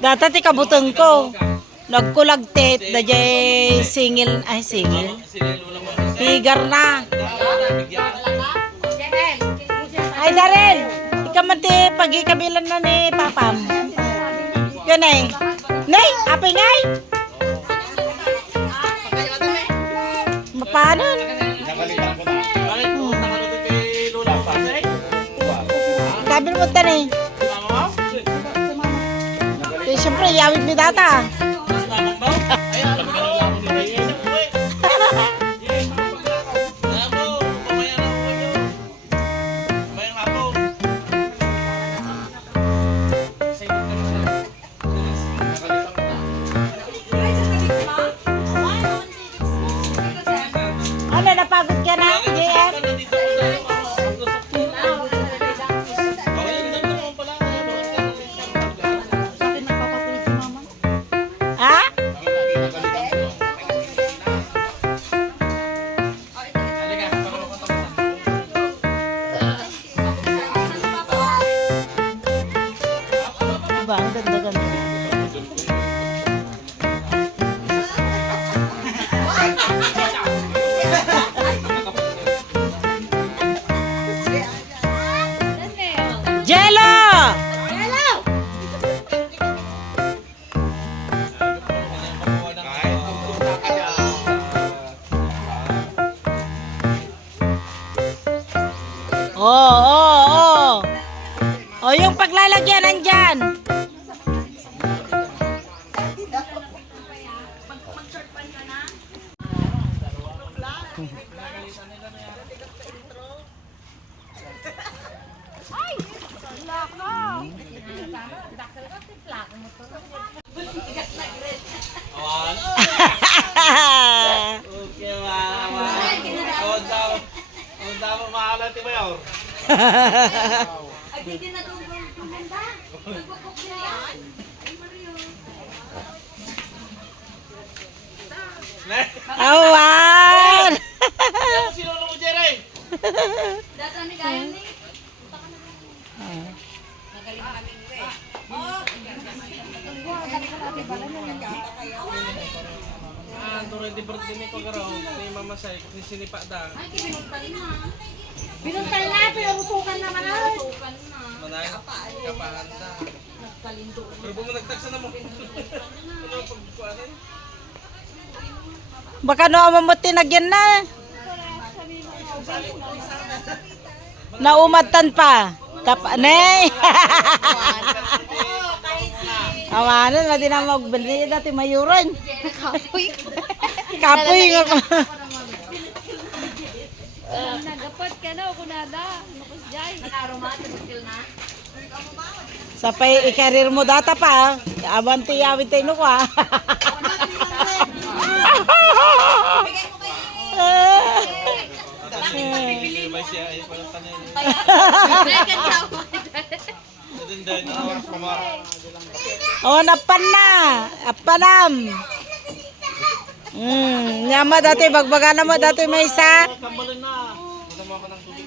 Data ti kabutong ko. Nagkulagtit da jay singil Tigar na. Ay Darren, ikaw man ti pagikabilan na ni Papam. Ganay. Nay, apay ngay. Paano? Kabil mo tan eh. Siyempre, yawid ni data. Ano, napagod ka na, JM? Diba, ang ganda-ganda. Jello! Jello! Oh. O yung paglalagyan nandyan. Awan! Sino mo Jerry? Data ni Gayon ni. Tuloy di birthday ni Pagaraw ni Mama Sai ni sinipa da. Ay, kinuntal na. Binuntal na, pinurusukan naman na. Sukan na. Manay kapahan ta. Nagkalindo. Pero mo nagtagsa na mo. Ano pagkuanan? Baka no amamuti nagyan na. Naumatan pa. Nay. Awanan na din ang magbili dati mayuron. Kapoy. Kapoy nga ko. Nagapot ka na, kunada. Nukos jay. Nakaromat, nagkil na. Sa pay i-career mo data pa. Abanti yawit tayo no ko ha. May siya ay parang tanay. Oh, napan na. Apanam. Nyama dati bagbaga na mo dati may isa. Kambalin na. Masama ako ng tubig.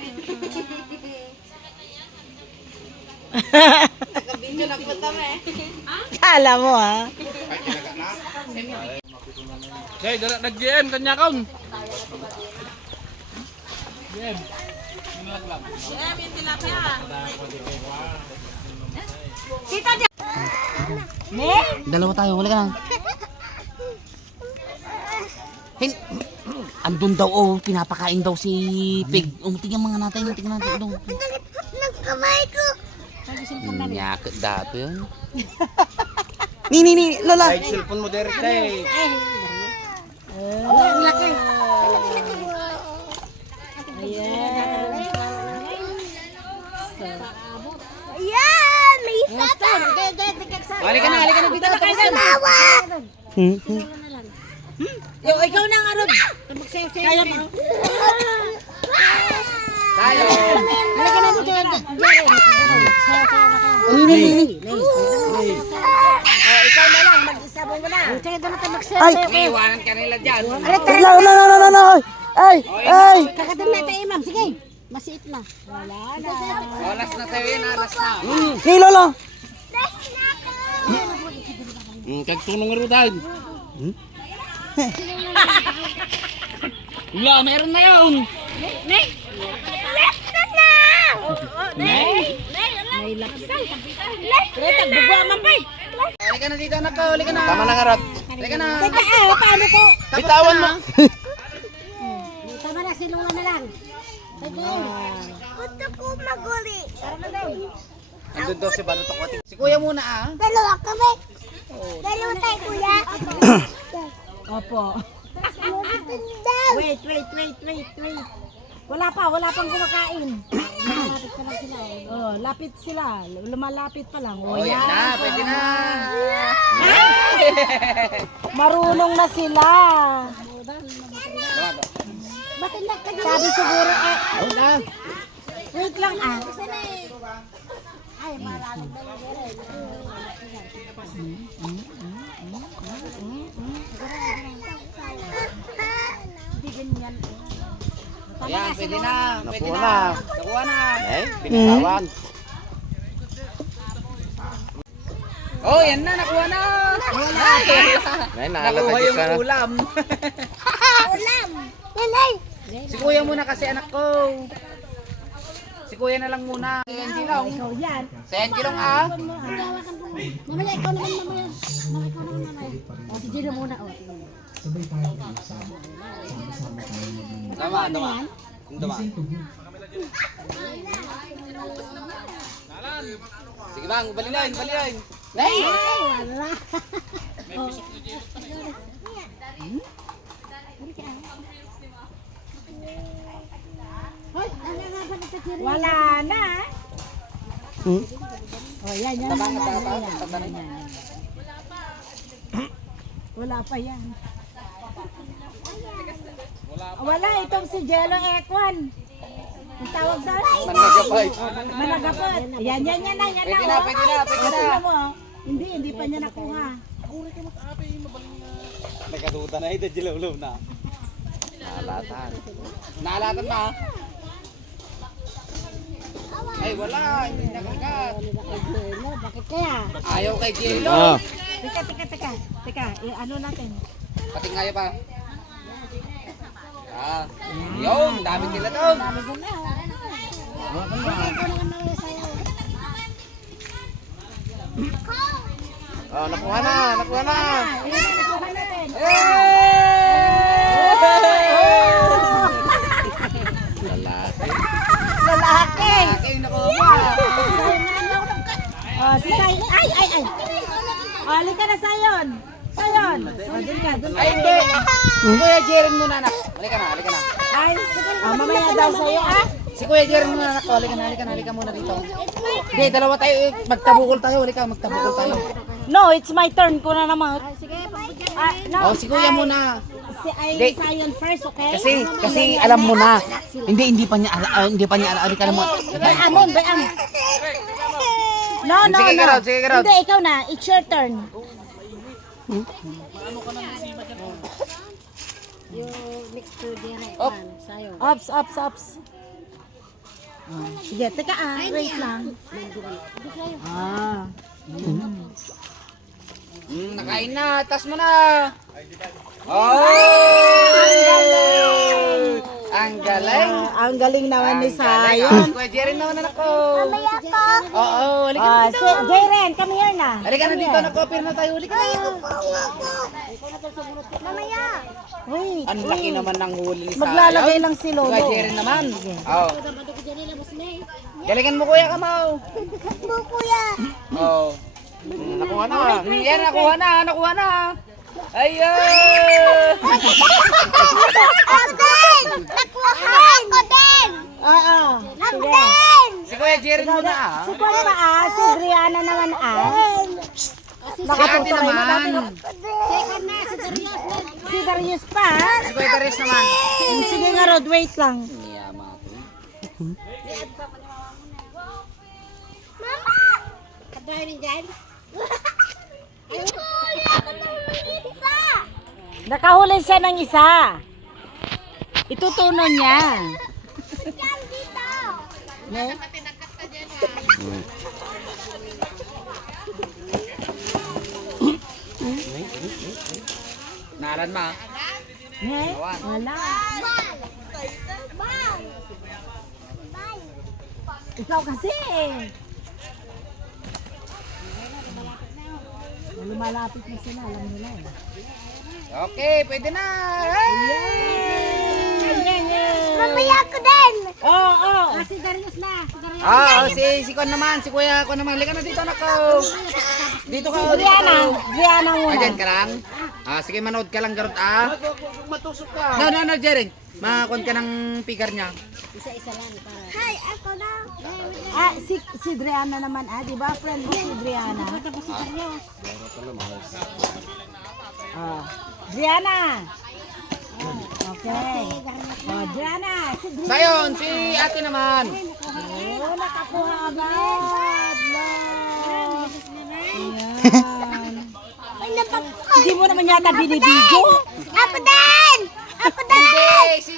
Nakabinyo na po kami. Kala mo ha. Jay, nag-GM kanya kaun. GM. Dalawa tayo, wala ka lang. Andun daw, pinapakain daw si Pig. Tingnan mga natin, tingnan natin daw. Nagkamay ko. Nyakit dato yun. Ni, lola. Ay, cellphone mo direct day. Ang laki. Ayan! May isa pa! Halika na dito. Tawa! Ikaw na nga ron. Kaya mo. Tayo. Halika na dito, Jerry. Ikaw na lang, mag-isa mo na. Sige, doon natin mag-share. Iiwanan ka nila dyan. No. Ay. Kakadun natin, Imam. Sige, masiit na. Wala na. Alas na sa'yo yun, alas na. Ni lolo. That's not Kagtunong nga rudan. Wala, meron na yun. Reta, bugwa man pa. Halika na dito anak ko, halika na. Tama na nga rat. Halika na. Teka, paano ko? Bitawan mo. Tama na, silungan na lang. Gusto ko maguli. Tara na daw. Andun daw si Balutok Wating. Si kuya muna ah. Dalawa kami. Dalawa tayo, kuya. Opo. Wait. Wala pang kumakain. Malapit pa lang sila. Oh, lapit sila. Lumalapit pa lang. Oh, yan na, pwede na. Marunong na sila. Bakit nagkagano? Sabi siguro Oo na. wait lang ah. Ay, maraming dalawa. Hindi ganyan. Ayan, pwede na. Pwede Nakuha na. na. Nakuha na. Binitawan. Oh, yan na, nakuha na. Ay, Nakuha yung ulam. Ulam. Nanay. Si kuya muna kasi anak ko. Si kuya na lang muna. Hindi lang. Ikaw yan. Sa Angelo ah. Mamaya, ikaw naman, mamaya. Ikaw naman, mamaya. O, si Gino muna, o. Dama. Sige bang, balilain. Nay! Wala. Hoy, ano nga ba nagkakiri? Wala na. Oh, yan. Wala pa yan. Wala, itong si Jello Ekwan. Ang tawag sa Managapay. Managapot. Yan na. Pwede na. Tingnan mo, oh. Hindi pa niya nakuha. Nagkaduta na ito, jilaw na. Naalatan na. Ay, wala. Hindi nakagat. Bakit kaya? Ayaw kay Jello. Teka. Ano natin? Pati ngayon pa. Yun, dami nila doon. Nakuha na. Nakuha natin. Lalaki. Ay, nakuha. Oh, si Sayon. Ay. Oh, halika na Sayon. Sayon. Oh, dun ka. Ay, hindi. Si Kuya Jeren muna anak. Halika na. Ay, mamaya daw sa'yo ah. Si Kuya Jeren muna anak. Halika muna dito. Hindi, dalawa tayo. Magtabukol tayo. Magtabukol tayo. No, it's my turn ko na naman. No, Oh, si Kuya muna. si Hindi. Sayon first, okay? Kasi alam mo na. Hindi pa niya ala. Halika na mo. Bayamon. No. Sige, Garod. Hindi, ikaw na. It's your turn. Yung next to dire. Op. Sayo. Ops. Sige, teka wait lang. Nakain na. Tas mo na. Oh! Ang galing. Ang galing naman ni Ang galing. Sayon. Kuya Jeren naman anak ko. Oo, halika na Ah, dito. si Jaren, come here na. Halika na dito. Nakopir na tayo. Halika na. Mamaya. Wait. Ang laki naman ng huli ni Sayon. Maglalagay lang si Lolo. Kuya Jeren naman. Oo. Dapat ko dyan nila, mas may. Galingan mo kuya Kamaw. Kuya. Oo. Nakuha na. Yan, nakuha na. Ayun! Ako din! Oo. Ako Sige. din! Si Kuya Jeren muna ah. Si Kwan pa si Brianna naman Si ate naman. Second na, si Darius. Si Darius pa. Si Kuya Darius naman. Sige nga Rod, wait lang. Mama! Kadahin din dyan? Ay, kuya! Kadahin ng isa! Nakahuli siya ng isa. Itutuno niya. Diyan dito! Ngalan ma. Ne? Wala. Ikaw kasi. Lumalapit na sila, alam nila eh. Okay, pwede na. Mamaya ko din. Oo. Si Darius na. Si Darius. Si Kwan naman, si Kuya Kwan naman. Halika na dito, anak ko. Dito ka. Brianna muna. Ayan ka lang. Sige, manood ka lang, garot Matusok ka. No, Jeren. Makakon ka ng figure niya. Isa-isa lang para. Hi, ako na. Si Brianna naman, di ba? Friend mo si Brianna. Tapos si Darius. Brianna. Okay. Brianna, si Brianna. Sayon, si ate naman. Nakakuha agad. Hindi mo naman yata binibidyo. Ako din! Ako din! Hindi, si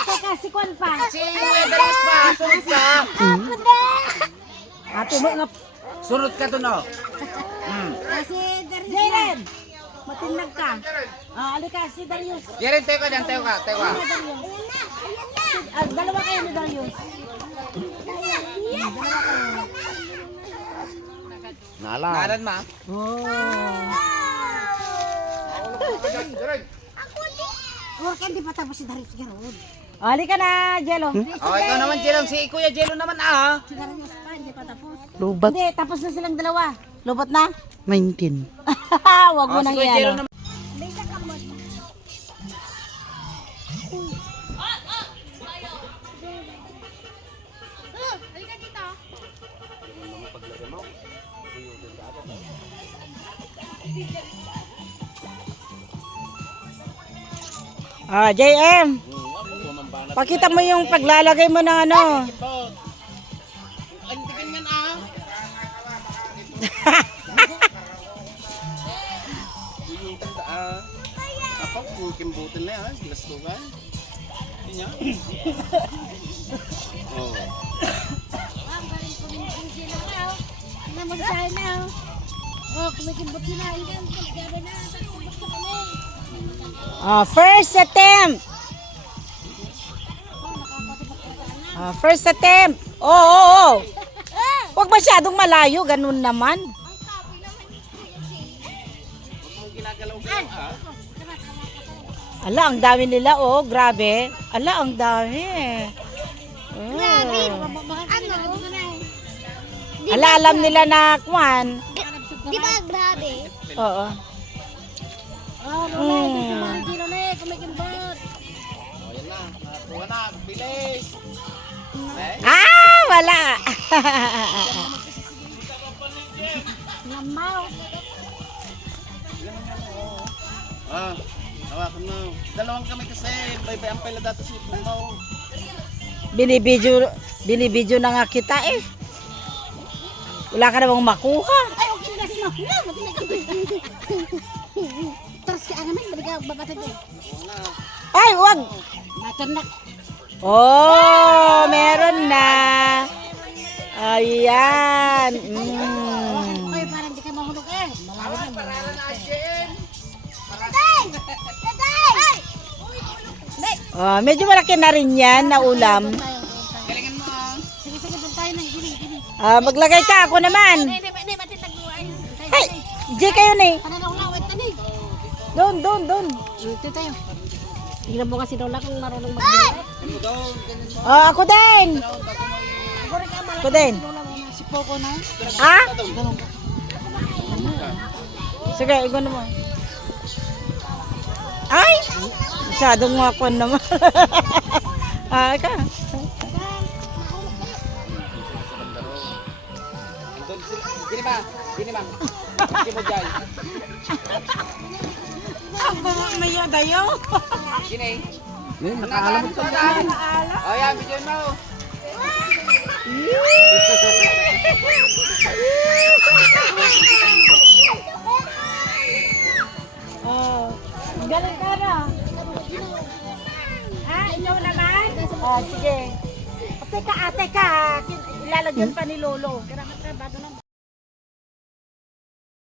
Teka, si Kwan pa. Kuya Darius pa. Sunod ka. Ako din! Ate mo nga. Sunod ka dun, oh. Si Darius. Jaren, matinag ka. Alika, si Darius. Jeren, tayo ka dyan, tayo ka. Dalawa kayo ni Darius. Ngalan ma. Huwag ka hindi pa tapos si Darius Garod. Alika na, Jello. Ikaw naman, Jelong. Si Kuya Jelong naman, Si Darius pa, hindi pa tapos. Lubat. Hindi, tapos na silang dalawa. Lubat na? 19. Huwag mo Si nang Kuya Jelong iyan. naman. JM. Pakita mo yung paglalagay mo ng ano. Ay, hindi ganyan ah. Yung tanda apa kung kimbutin na yan, gilas to ka. Hindi niya. Oh. Namagsahin na. Kumikimbot sila. Ilan, gabi na. Gusto kami. First attempt. First attempt. Oo. Huwag masyadong malayo, ganun naman. Ginagalaw-galaw ah. Ala, ang dami nila, oh. Grabe. Ala, ang dami. Grabe. Ano? Ala, alam nila na kwan. Di ba grabe? Oo. Dito na eh, kumikimbot. Oh, yan na. Nakuha na. Bilis. Wala. Lamaw. Hawakan mo. Dalawang kami kasi. Bye-bye ang pala dati si Pumaw. Binibidyo na nga kita eh. Wala ka namang makuha. Ay, okay na kasi no. Terus ka naman, baliga babatid eh. Ay, wag. Matanak. Oh, meron na. Ayan. Ay, parang di ka mahulog eh. Medyo malaki na rin yan na ulam. Galingan mo, oh. Sige, doon tayo na. Gini. Maglagay ka, ako naman. Hindi, matitag mo. Ay, J kayo ni. Pananaw-lawit na ni. Doon. Ito tayo. Tignan mo kasi Lola kung marunong mag-buhay. Ako din. Ako din. Si Poco na. Sige, ikaw naman. Ay! Masyadong makon naman. Ika. Gini ba? Gini mo dyan. Ang maya dayo. Gini. Alam mo ito na. O yan, video mo. Galing ka na. Ikaw naman? Sige. Teka, lalagyan pa ni Lolo.